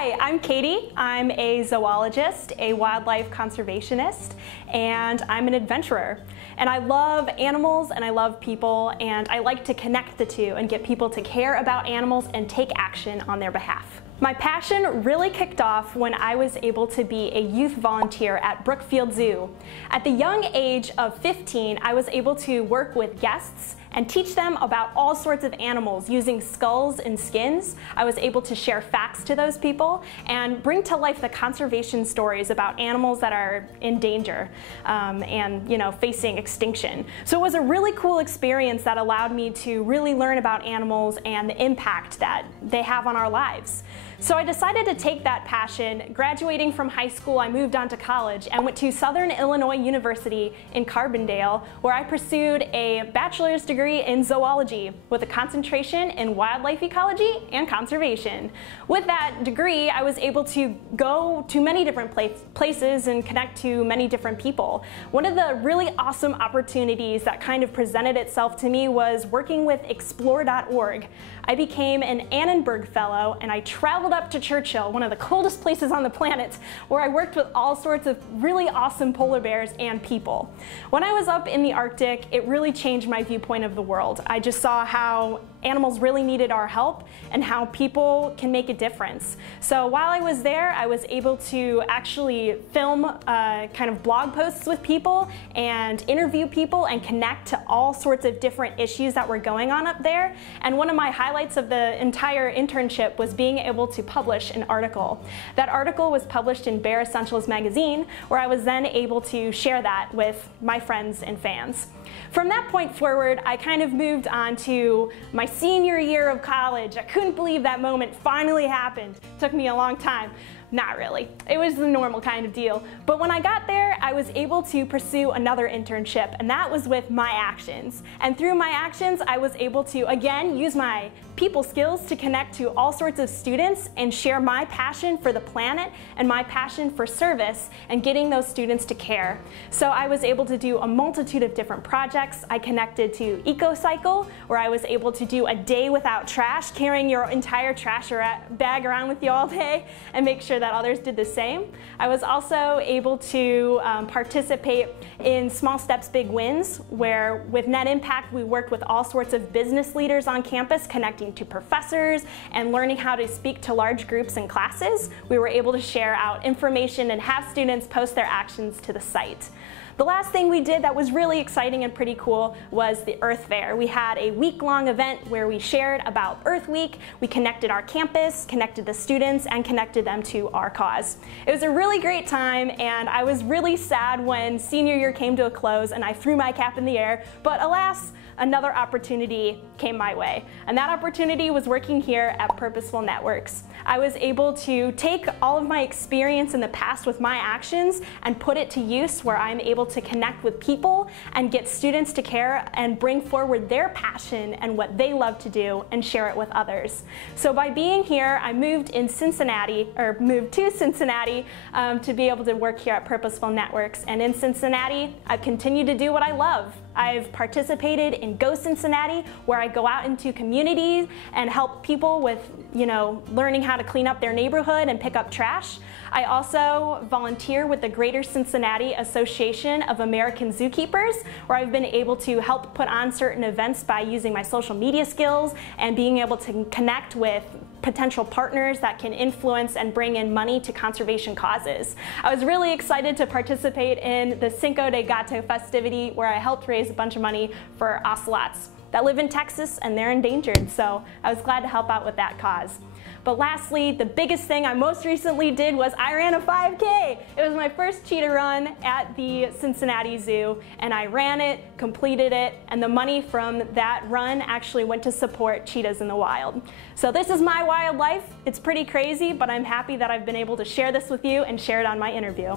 Hi, I'm Katie. I'm a zoologist, a wildlife conservationist, and I'm an adventurer. And I love animals and I love people, and I like to connect the two and get people to care about animals and take action on their behalf. My passion really kicked off when I was able to be a youth volunteer at Brookfield Zoo. At the young age of 15, I was able to work with guests and teach them about all sorts of animals using skulls and skins. I was able to share facts to those people and bring to life the conservation stories about animals that are in danger and facing extinction. So it was a really cool experience that allowed me to really learn about animals and the impact that they have on our lives. So I decided to take that passion. Graduating from high school, I moved on to college and went to Southern Illinois University in Carbondale, where I pursued a bachelor's degree in zoology with a concentration in wildlife ecology and conservation. With that degree, I was able to go to many different places and connect to many different people. One of the really awesome opportunities that kind of presented itself to me was working with Explore.org. I became an Annenberg Fellow and I traveled up to Churchill, one of the coldest places on the planet, where I worked with all sorts of really awesome polar bears and people. When I was up in the Arctic, it really changed my viewpoint of the world. I just saw how animals really needed our help and how people can make a difference. So while I was there, I was able to actually film kind of blog posts with people and interview people and connect to all sorts of different issues that were going on up there. And one of my highlights of the entire internship was being able to publish an article. That article was published in Bear Essentials magazine, where I was then able to share that with my friends and fans. From that point forward, I kind of moved on to my senior year of college. I couldn't believe that moment finally happened. It took me a long time. Not really. It was the normal kind of deal. But when I got there, I was able to pursue another internship, and that was with My Actions. And through My Actions, I was able to, again, use my people skills to connect to all sorts of students and share my passion for the planet and my passion for service and getting those students to care. So I was able to do a multitude of different projects. I connected to EcoCycle, where I was able to do a day without trash, carrying your entire trash bag around with you all day and make sure that others did the same. I was also able to participate in Small Steps, Big Wins, where with Net Impact we worked with all sorts of business leaders on campus, connecting to professors and learning how to speak to large groups and classes. We were able to share out information and have students post their actions to the site. The last thing we did that was really exciting and pretty cool was the Earth Fair. We had a week-long event where we shared about Earth Week. We connected our campus, connected the students, and connected them to our cause. It was a really great time, and I was really sad when senior year came to a close and I threw my cap in the air, but alas, another opportunity came my way. And that opportunity was working here at Purposeful Networks. I was able to take all of my experience in the past with My Actions and put it to use where I'm able to connect with people and get students to care and bring forward their passion and what they love to do and share it with others. So by being here, I moved to Cincinnati to be able to work here at Purposeful Networks. And in Cincinnati, I've continued to do what I love. I've participated in Go Cincinnati, where I go out into communities and help people with, learning how to clean up their neighborhood and pick up trash. I also volunteer with the Greater Cincinnati Association of American Zookeepers, where I've been able to help put on certain events by using my social media skills and being able to connect with potential partners that can influence and bring in money to conservation causes. I was really excited to participate in the Cinco de Gato festivity, where I helped raise a bunch of money for ocelots that live in Texas and they're endangered, so I was glad to help out with that cause. But lastly, the biggest thing I most recently did was I ran a 5K. It was my first cheetah run at the Cincinnati Zoo, and I ran it, completed it, and the money from that run actually went to support cheetahs in the wild. So this is my wild life. It's pretty crazy, but I'm happy that I've been able to share this with you and share it on my interview.